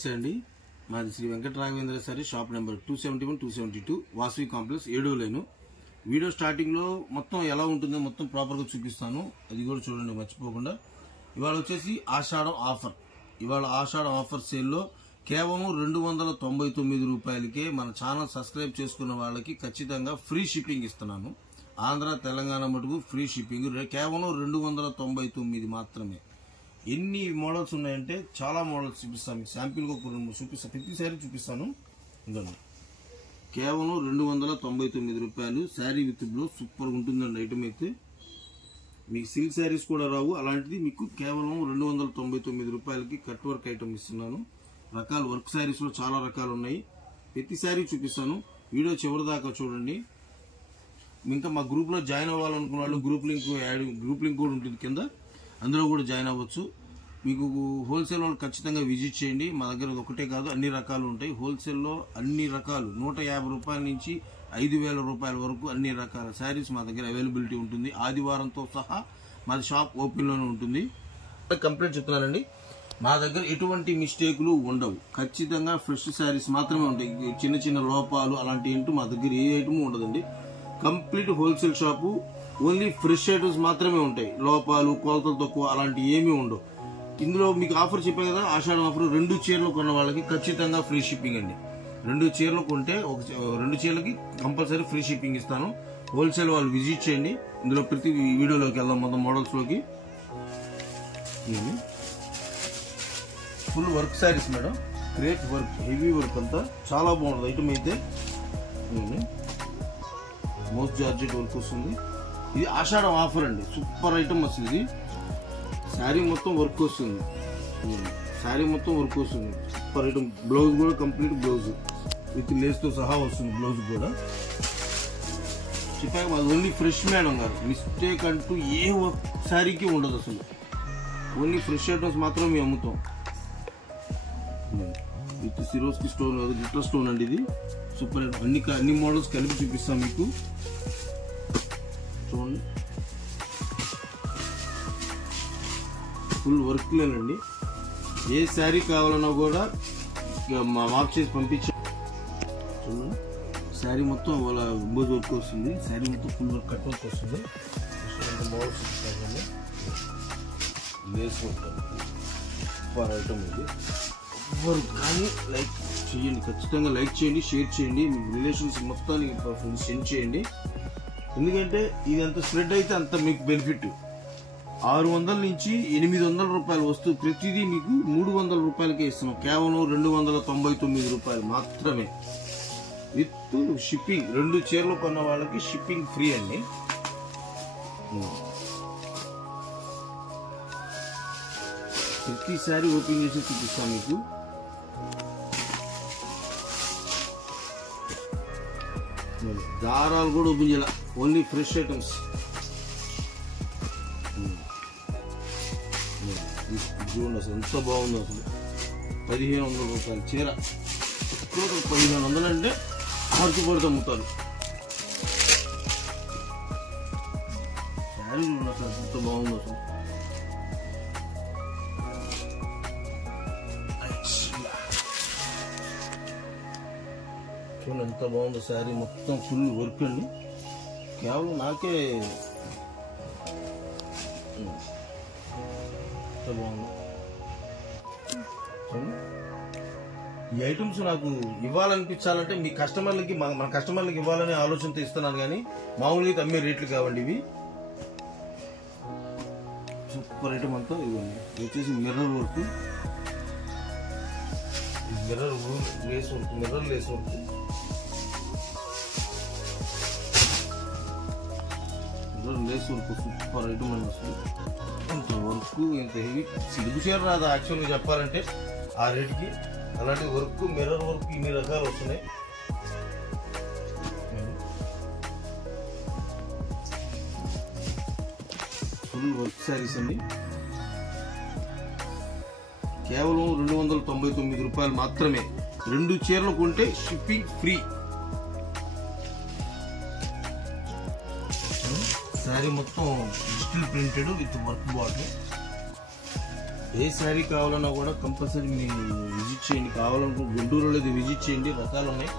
నమస్తే అండి. మాది శ్రీ వెంకట రాఘవేంద్ర సారీ షాప్ నెంబర్ 271 272 వాసవి కాంప్లెక్స్ 7వ లైన్. వీడియో స్టార్టింగ్ లో మొత్తం ఎలా ఉంటుందో మొత్తం ప్రాపర్ గా చూపిస్తాను, అది కూడా చూడండి మర్చిపోకుండా. ఇవాళ వచ్చేసి ఆషాఢం ఆఫర్. ఇవాళ ఆషాఢం ఆఫర్ సేల్ లో కేవలం 299 రూపాయలకే మన ఛానల్ సబ్స్క్రైబ్ చేసుకున్న వాళ్ళకి ఖచ్చితంగా ఫ్రీ షిప్పింగ్ ఇస్తున్నాను. ఆంధ్ర తెలంగాణ మటుకు ఫ్రీ షిప్పింగ్ కేవలం 299 మాత్రమే. ఎన్ని మోడల్స్ ఉన్నాయంటే చాలా మోడల్స్ చూపిస్తాను మీకు. శాంపిల్ గా చూపిస్తాను, ప్రతిసారి చూపిస్తాను. ఇందులో కేవలం 299 రూపాయలు. శారీ విత్ బ్లౌ సూపర్ ఉంటుందండి. ఐటమ్ అయితే మీకు సిల్క్ శారీస్ కూడా రావు, అలాంటిది మీకు కేవలం 299 రూపాయలకి కట్ వర్క్ ఐటమ్ ఇస్తున్నాను. రకాల వర్క్ శారీస్ లో చాలా రకాలు ఉన్నాయి, ప్రతి శారీ చూపిస్తాను. వీడియో చివరి దాకా చూడండి. ఇంకా మా గ్రూప్ లో జాయిన్ అవ్వాలనుకున్న వాళ్ళు గ్రూప్ లింక్ కూడా ఉంటుంది కింద, అందులో కూడా జాయిన్ అవ్వచ్చు. మీకు హోల్సేల్ వాళ్ళు ఖచ్చితంగా విజిట్ చేయండి. మా దగ్గర ఒకటే కాదు, అన్ని రకాలు ఉంటాయి. హోల్సేల్లో అన్ని రకాలు 150 రూపాయల నుంచి 5,000 రూపాయల వరకు అన్ని రకాల శారీస్ మా దగ్గర అవైలబిలిటీ ఉంటుంది. ఆదివారంతో సహా మాది షాప్ ఓపెన్ లోనే ఉంటుంది. కంప్లీట్ చెప్తున్నానండి, మా దగ్గర ఎటువంటి మిస్టేకులు ఉండవు. ఖచ్చితంగా ఫ్రెష్ శారీస్ మాత్రమే ఉంటాయి. చిన్న చిన్న లోపాలు అలాంటి ఏంటో మా దగ్గర ఏ ఐటమ్ ఉండదండి. Complete wholesale shop. Only fresh items మాత్రమే ఉంటాయి. లోపాలు కొలతలు తక్కువ అలాంటి ఏమీ ఉండవు. ఇందులో మీకు ఆఫర్ చెప్పే కదా, ఆషాఢం ఆఫర్. 2 చీరలు కొన్న వాళ్ళకి ఖచ్చితంగా ఫ్రీ షిప్పింగ్ అండి. 2 చీరలు కొంటే 2 చీరలకి కంపల్సరీ ఫ్రీ షిప్పింగ్ ఇస్తాను. హోల్సేల్ వాళ్ళు విజిట్ చేయండి. ఇందులో ప్రతి వీడియోలోకి వెళ్దాం, మొత్తం మోడల్స్ లోకి. Full work saris madam, great work, heavy work అంతా చాలా బాగుంటుంది. ఐటమ్ అయితే మోస్ట్ జార్జెట్ వర్క్ వస్తుంది. ఇది ఆషాఢం ఆఫర్ అండి, సూపర్ ఐటమ్ అసలు. ఇది శారీ మొత్తం వర్క్ వస్తుంది, శారీ మొత్తం వర్క్ వస్తుంది. Super item. బ్లౌజ్ కూడా కంప్లీట్ బ్లౌజ్ విత్ లేస్ తో సహా వస్తుంది. బ్లౌజ్ కూడా చెప్పాక మాది ఓన్లీ ఫ్రెష్ మేడం గారు. మిస్టేక్ అంటూ ఏ శారీకి ఉండదు అసలు. ఓన్లీ ఫ్రెష్ ఐటమ్స్ మాత్రం మేము అమ్ముతాం. With Swarovski stone, glitter stone అండి ఇది. సూపర్. అన్ని మోడల్స్ కలిపి చూపిస్తాం మీకు. చూడండి, ఫుల్ వర్క్ లేనండి. ఏ శారీ కావాలన్నా కూడా మార్క్ చేసి పంపించాం. చూడండి, శారీ మొత్తం వాళ్ళ ఎంబోజ్ వర్క్ వస్తుంది. శారీ మొత్తం ఫుల్ వర్క్ కట్ వర్క్ వస్తుంది. మోడల్స్ చూపిస్తామండి. లేస్ వర్క్ సూపర్ ఐటమ్ ఇది. ఎవరు కానీ లైక్ చేయండి, ఖచ్చితంగా లైక్ చేయండి, షేర్ చేయండి. మీ రిలేషన్స్ మొత్తానికి సెండ్ చేయండి. ఎందుకంటే ఇది ఎంత స్ప్రెడ్ అయితే అంత మీకు బెనిఫిట్. 600 నుంచి 800 రూపాయల వస్తువు ప్రతిదీ మీకు 300 రూపాయలకే ఇస్తున్నాం. కేవలం 299 రూపాయలు మాత్రమే విత్ షిప్పింగ్. 2 చీరలు కొన్న వాళ్ళకి షిప్పింగ్ ఫ్రీ అండి. ప్రతిసారి ఓపెన్ చేసి చూపిస్తాం మీకు. దారాలు కూడా ఓపెన్ చేయాలి, ఓన్లీ ఫ్రెష్ ఐటమ్స్. చూడండి అసలు ఎంత బాగుందో అసలు. 1,500 రూపాయల చీర. 1,500 అంటే ఆర్చి పడితే అమ్ముతారు. శారీ చూడండి అసలు ఎంత బాగుందో అసలు. చూడండి ఎంత బాగుందో శారీ మొత్తం ఫుల్ వర్క్ అండి. కేవలం నాకే ఎంత బాగుంది. ఈ ఐటమ్స్ నాకు ఇవ్వాలనిపించాలంటే మీ కస్టమర్లకి, మన కస్టమర్లకి ఇవ్వాలనే ఆలోచనతో ఇస్తున్నాను, కానీ మామూలుగా అమ్మే రేట్లు కావండి ఇవి. సూపర్ ఐటమ్ అంతా ఇవ్వండి. ఇది వచ్చేసి mirror work, mirror lace work, mirror lace work. Lay's work super item అండి అసలు. ఇంత వర్క్, ఇంత హెవీ సిల్క్ చీర రాదు యాక్చువల్గా చెప్పాలంటే ఆ రేటుకి. అలాంటి వర్క్, మిర్రర్ వర్క్ ఇన్ని రకాలు వస్తున్నాయి. ఫుల్ వర్క్ శారీస్ అండి. కేవలం 299 రూపాయలు మాత్రమే. 2 చీరలు కొంటే షిప్పింగ్ ఫ్రీ. శారీ మొత్తం digital printed with work border. ఏ శారీ కావాలన్నా కూడా కంపల్సరీ మీరు విజిట్ చేయండి. కావాలనుకో గుంటూరులో ఇది విజిట్ చేయండి. రకాలు ఉన్నాయి.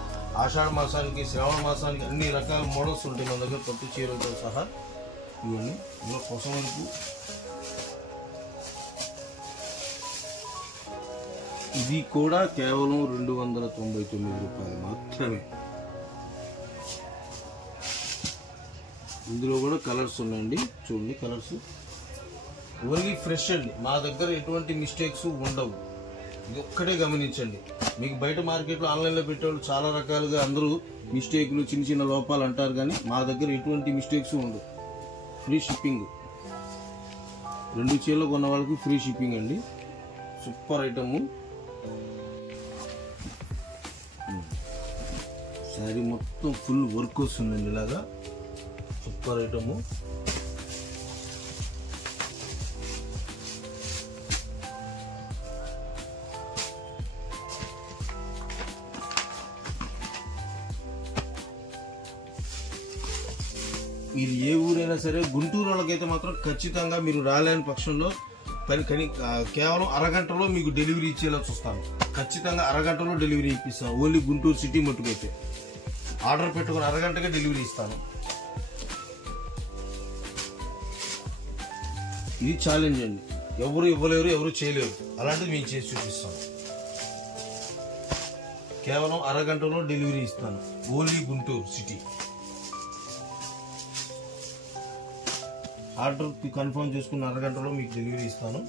ఆషాఢ మాసానికి, శ్రావణ మాసానికి అన్ని రకాల మోడల్స్ ఉంటాయి మన దగ్గర, పట్టు చీరలతో సహా. ఇవన్నీ ఇందులో కోసం వరకు ఇది కూడా కేవలం 299 రూపాయలు మాత్రమే. ఇందులో కూడా కలర్స్ ఉన్నాయండి, చూడండి కలర్స్ ఓన్లీ ఫ్రెష్ అండి. మా దగ్గర ఎటువంటి మిస్టేక్స్ ఉండవు. ఇది ఒక్కటే గమనించండి. మీకు బయట మార్కెట్లో ఆన్లైన్లో పెట్టేవాళ్ళు చాలా రకాలుగా అందరూ మిస్టేక్లు, చిన్న చిన్న లోపాలు అంటారు, కానీ మా దగ్గర ఎటువంటి మిస్టేక్స్ ఉండవు. ఫ్రీ షిప్పింగ్, 2 చీరలు కొన్న వాళ్ళకి ఫ్రీ షిప్పింగ్ అండి. Super item. శారీ మొత్తం ఫుల్ వర్క్ వస్తుందండి, ఇలాగా సూపర్ ఐటమ్. మీరు ఏ ఊరైనా సరే, గుంటూరు వాళ్ళకైతే మాత్రం ఖచ్చితంగా మీరు రాలేని పక్షంలో కేవలం అరగంటలో మీకు డెలివరీ ఇచ్చేలా చూస్తాను. ఖచ్చితంగా అరగంటలో డెలివరీ ఇప్పిస్తాను. ఓన్లీ గుంటూరు సిటీ మట్టుకైతే ఆర్డర్ పెట్టుకుని అరగంటగా డెలివరీ ఇస్తాను. ఇది ఛాలెంజ్ అండి. ఎవరు ఇవ్వలేరు, ఎవరు చేయలేరు. అలాంటిది మేము చేసి చూపిస్తాం. కేవలం అరగంటలో డెలివరీ ఇస్తాను. Only Guntur city. Order confirm చేసుకున్న అరగంటలో మీకు డెలివరీ ఇస్తాను.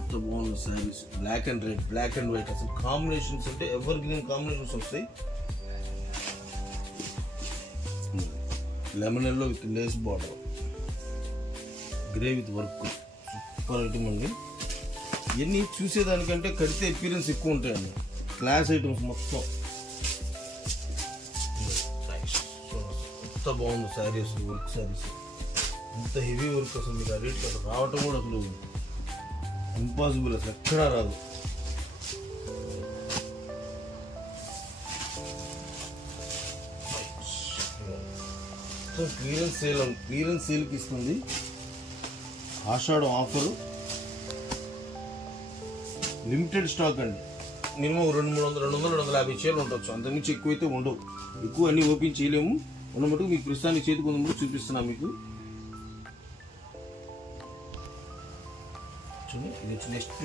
ఎంత బాగుంది saris. Black and red, black and white, అసలు కాంబినేషన్స్ అంటే ఎవర్ గ్రీన్ కాంబినేషన్స్ వస్తాయి. Lemon yellow with lace border, grey with work, super item అండి. ఇవన్నీ చూసేదానికంటే కడితే ఎక్స్పీరియన్స్ ఎక్కువ ఉంటాయండి. క్లాస్ ఐటమ్స్ మొత్తం ఎంత బాగుంది శారీస్. వర్క్ శారీస్ ఇంత హెవీ వర్క్ అసలు మీకు ఆ రేట్ అసలు రావటం కూడా అసలు ఇంపాసిబుల్, అసలు ఎక్కడా రాదు. క్లియరెన్స్ సేల్కి ఇస్తుంది. ఆషాఢం ఆఫర్, లిమిటెడ్ స్టాక్ అండి. మినిమం 200-250 చీరలు ఉండొచ్చు, అంతకుమించి ఎక్కువైతే ఉండవు. ఎక్కువ అన్ని ఓపెన్ చేయలేము. ఉన్నమట్టుకు మీకు ప్రస్తుతానికి చేతికి ఉన్నప్పుడు చూపిస్తున్నా మీకు. చూడండి, ఇది వచ్చి నెక్స్ట్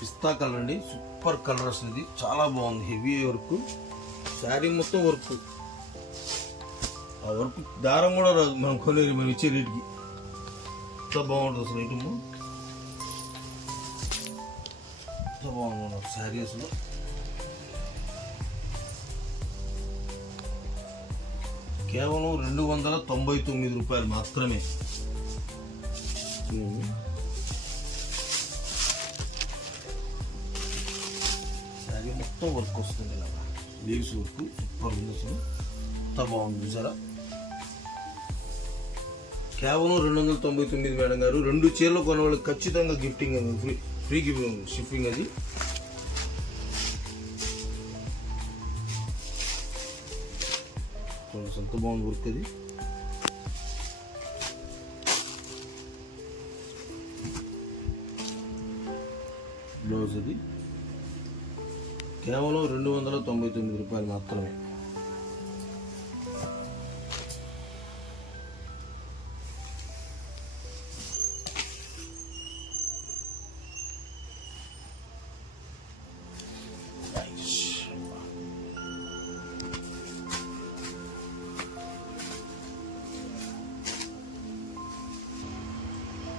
పిస్తా కలర్ అండి. సూపర్ కలర్ అసలు, ఇది చాలా బాగుంది. హెవీ వర్క్, శారీ మొత్తం వర్క్. ఆ వర్క్ దారం కూడా రాదు మనం కొనేది, మనం ఇచ్చే రేటుకి. ఎంత బాగుంటుంది అసలు ఐటమ్. ఎంత బాగుంది శారీ అసలు. కేవలం 299 రూపాయలు మాత్రమే. శారీ మొత్తం వర్క్ వస్తుంది, ఇలా లీవ్స్ వర్క్ సూపర్ ఉంది అసలు. ఎంత బాగుంది చూసారా. కేవలం 299 మేడం గారు. 2 చీరలు కొన్న వాళ్ళకి ఖచ్చితంగా గిఫ్టింగ్, ఫ్రీ గిఫ్టింగ్, షిప్పింగ్. అది ఎంత బాగుంది వర్క్. అది బ్లౌజ్, అది కేవలం 299 రూపాయలు మాత్రమే.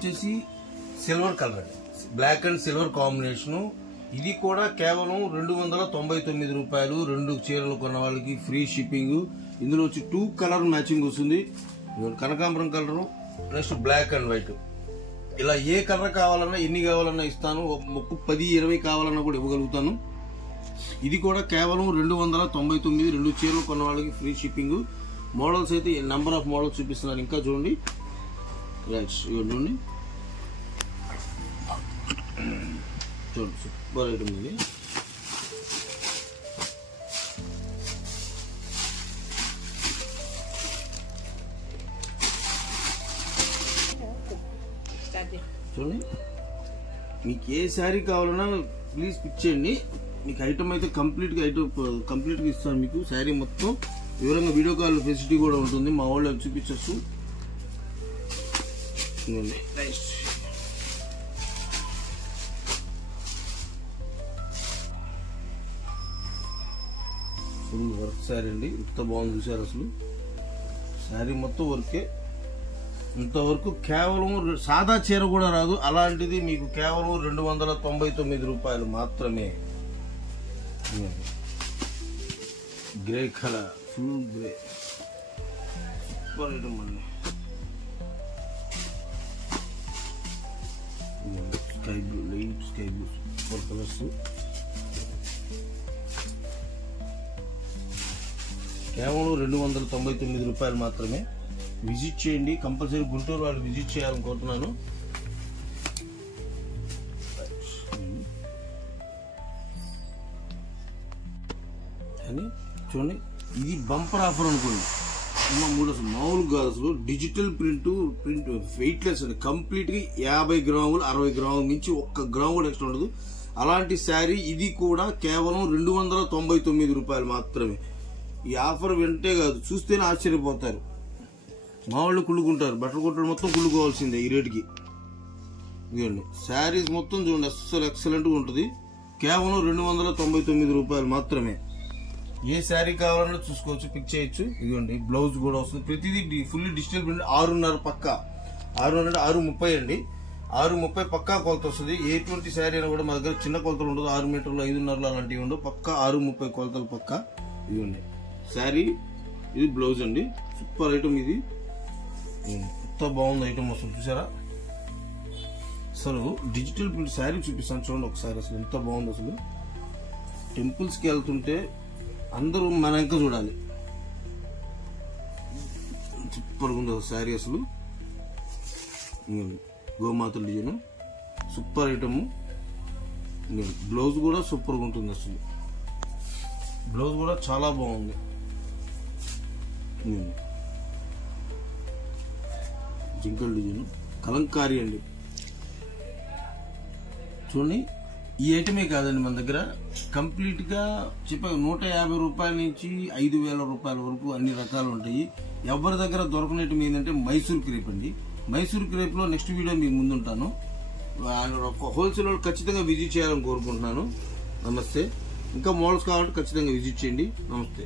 వచ్చేసి silver colour, black and silver combination. ఇది కూడా కేవలం 299 రూపాయలు. 2 చీరలు కొన్న వాళ్ళకి ఫ్రీ షిప్పింగ్. ఇందులో వచ్చి 2 కలర్ మ్యాచింగ్ వస్తుంది. కనకాంబరం colour, next black and white. ఇలా ఏ కలర్ కావాలన్నా, ఎన్ని కావాలన్నా ఇస్తాను. 10-20 కావాలన్నా కూడా ఇవ్వగలుగుతాను. ఇది కూడా కేవలం 299. 2 చీరలు కొన్న వాళ్ళకి ఫ్రీ షిప్పింగ్. మోడల్స్ అయితే నంబర్ ఆఫ్ మోడల్స్ చూపిస్తున్నాను. ఇంకా చూడండి, రైట్ చూడండి సూపర్ ఐటమ్ ఇది. చూడండి మీకు ఏ శారీ కావాలన్నా ప్లీజ్ పిక్ చేయండి. మీకు ఐటమ్ అయితే కంప్లీట్గా ఇస్తాను. మీకు శారీ మొత్తం వివరంగా వీడియో కాల్ ఫెసిలిటీ కూడా ఉంటుంది. మా వాళ్ళు చూపించచ్చు. ఫుల్ వర్క్ శారీ అండి. ఎంత బాగుంది చూసారు అసలు. శారీ మొత్తం వర్కే. ఇంతవరకు కేవలం సాదా చీర కూడా రాదు. అలాంటిది మీకు కేవలం 299 రూపాయలు మాత్రమే. Grey colour, full grey, super item అండి. Sky blue, light sky blue, super colours. కేవలం 299 రూపాయలు మాత్రమే. విజిట్ చేయండి. కంపల్సరీ గుంటూరు వాళ్ళు విజిట్ చేయాలనుకుంటున్నాను. అని చూడండి, ఇది బంపర్ ఆఫర్ అనుకోండి. అసలు మామూలు కాదు. అసలు డిజిటల్ ప్రింట్ వెయిట్లెస్ అండి. కంప్లీట్ గా 50 గ్రాములు 60 గ్రాముల నుంచి 1 గ్రాము కూడా ఎక్స్ట్రా ఉండదు. అలాంటి శారీ ఇది కూడా కేవలం 299 రూపాయలు మాత్రమే. ఈ ఆఫర్ వింటే కాదు, చూస్తేనే ఆశ్చర్యపోతారు. మా వాళ్ళు కుళ్ళుకుంటారు. బట్టలు కొట్టడం మొత్తం కుళ్ళుకోవాల్సిందే ఈ రేటుకి. ఇదిగోండి శారీస్ మొత్తం చూడండి, అస్సలు ఎక్సలెంట్ గా ఉంటుంది. కేవలం 299 రూపాయలు మాత్రమే. ఏ శారీ కావాలన్నా చూసుకోవచ్చు, పిక్ చేయొచ్చు. ఇదిగోండి బ్లౌజ్ కూడా వస్తుంది. ప్రతిదీ ఫుల్లీ డిజిటల్ ప్రింట్. 6.5 పక్కా, 6.5 6.30 అండి. 6.30 పక్కా కొలత వస్తుంది. ఎటువంటి శారీ అయినా కూడా మా దగ్గర చిన్న కొలతలు ఉండదు. 6 మీటర్లు 5.5 అలాంటివి ఉండవు. పక్కా 6.30 కొలతలు పక్కా. ఇదిగోండి శారీ, ఇది బ్లౌజ్ అండి. సూపర్ ఐటమ్ ఇది. ఎంత బాగుంది ఐటమ్ అసలు. చూసారా అసలు డిజిటల్ ప్రింట్ శారీ చూపిస్తాను చూడండి ఒకసారి. అసలు ఎంత బాగుంది అసలు. టెంపుల్స్ కి వెళ్తుంటే అందరూ మన వెనక చూడాలి. సూపర్ గా ఉంది శారీ అసలు. గోమాతల డిజైన్, సూపర్ ఐటమ్. బ్లౌజ్ కూడా సూపర్ గా ఉంటుంది అసలు. బ్లౌజ్ కూడా చాలా బాగుంది. జింకల్ డిజైన్, కలంకారీ అండి. చూడండి ఈ ఐటమే కాదండి మన దగ్గర కంప్లీట్ గా చెప్పా 150 రూపాయల నుంచి 5,000 రూపాయల వరకు అన్ని రకాలు ఉంటాయి. ఎవరి దగ్గర దొరకనేటివి ఏంటంటే మైసూర్ క్రేప్ అండి. మైసూర్ క్రేప్ లో నెక్స్ట్ వీడియో మీకు ముందుంటాను. హోల్సేల్ వాళ్ళు ఖచ్చితంగా విజిట్ చేయాలని కోరుకుంటున్నాను. నమస్తే. ఇంకా మోడల్స్ కావాలంటే ఖచ్చితంగా విజిట్ చేయండి. నమస్తే.